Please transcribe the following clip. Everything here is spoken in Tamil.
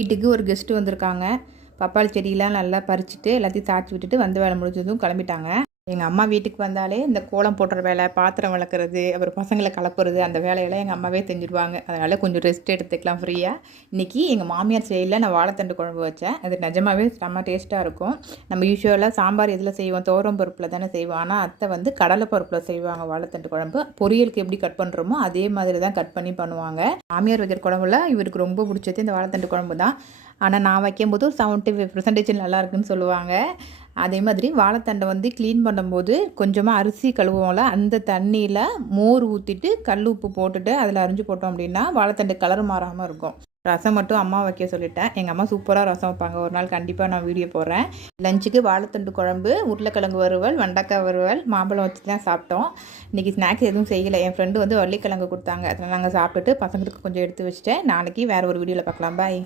வீட்டுக்கு ஒரு கெஸ்ட்டு வந்திருக்காங்க. பப்பாளி செடியெலாம் நல்லா பறிச்சுட்டு எல்லாத்தையும் சாய்ச்சி விட்டுட்டு வந்த வேலை முடிஞ்சதும் கிளம்பிட்டாங்க. எங்கள் அம்மா வீட்டுக்கு வந்தாலே இந்த கோலம் போடுற வேலை, பாத்திரம் விளக்குறது, அப்புறம் பசங்களை கிளப்புறது, அந்த வேலையெல்லாம் எங்கள் அம்மாவே செஞ்சுடுவாங்க. அதனால் கொஞ்சம் ரெஸ்ட் எடுத்துக்கலாம் ஃப்ரீயாக. இன்றைக்கி எங்கள் மாமியார் ஸ்டைலில் நான் வாழைத்தண்டு குழம்பு வச்சேன். அது நிஜமாகவே செம்ம டேஸ்ட்டாக இருக்கும். நம்ம யூஸ்வலாக சாம்பார் எதில் செய்வோம்? துவரம் பருப்பில் தானே செய்வோம். ஆனால் அத்தை வந்து கடலை பருப்பில் செய்வாங்க வாழைத்தண்டு குழம்பு. பொரியலுக்கு எப்படி கட் பண்ணுறோமோ அதே மாதிரி தான் கட் பண்ணி பண்ணுவாங்க. மாமியார் வைக்கிற குழம்புல இவருக்கு ரொம்ப பிடிச்சது இந்த வாழைத்தண்டு குழம்பு தான். ஆனால் நான் வைக்கும்போது ஒரு 75% நல்லா இருக்குன்னு சொல்லுவாங்க. அதே மாதிரி வாழைத்தண்டை வந்து க்ளீன் பண்ணும்போது கொஞ்சமாக அரிசி கழுவுவோம்ல, அந்த தண்ணியில் மோர் ஊற்றிட்டு கல் உப்பு போட்டுட்டு அதில் அரிஞ்சு போட்டோம் அப்படின்னா வாழைத்தண்டு கலர் மாறாமல் இருக்கும். ரசம் மட்டும் அம்மா வைக்க சொல்லிட்டேன். எங்கள் அம்மா சூப்பராக ரசம் வைப்பாங்க. ஒரு நாள் கண்டிப்பாக நான் வீடியோ போடுறேன். லஞ்சுக்கு வாழைத்தண்டு குழம்பு, உருளைக்கிழங்கு வறுவல், வெண்டைக்காய் வறுவல், மாம்பழம் வச்சு தான் சாப்பிட்டோம். இன்றைக்கி ஸ்நாக்ஸ் எதுவும் செய்யலை. என் ஃப்ரெண்டு வந்து வள்ளிக்கிழங்கு கொடுத்தாங்க. அதில் நாங்கள் சாப்பிட்டுட்டு பசங்களுக்கு கொஞ்சம் எடுத்து வச்சுட்டேன். நாளைக்கு வேறு ஒரு வீடியோவில் பார்க்கலாம். பாய்.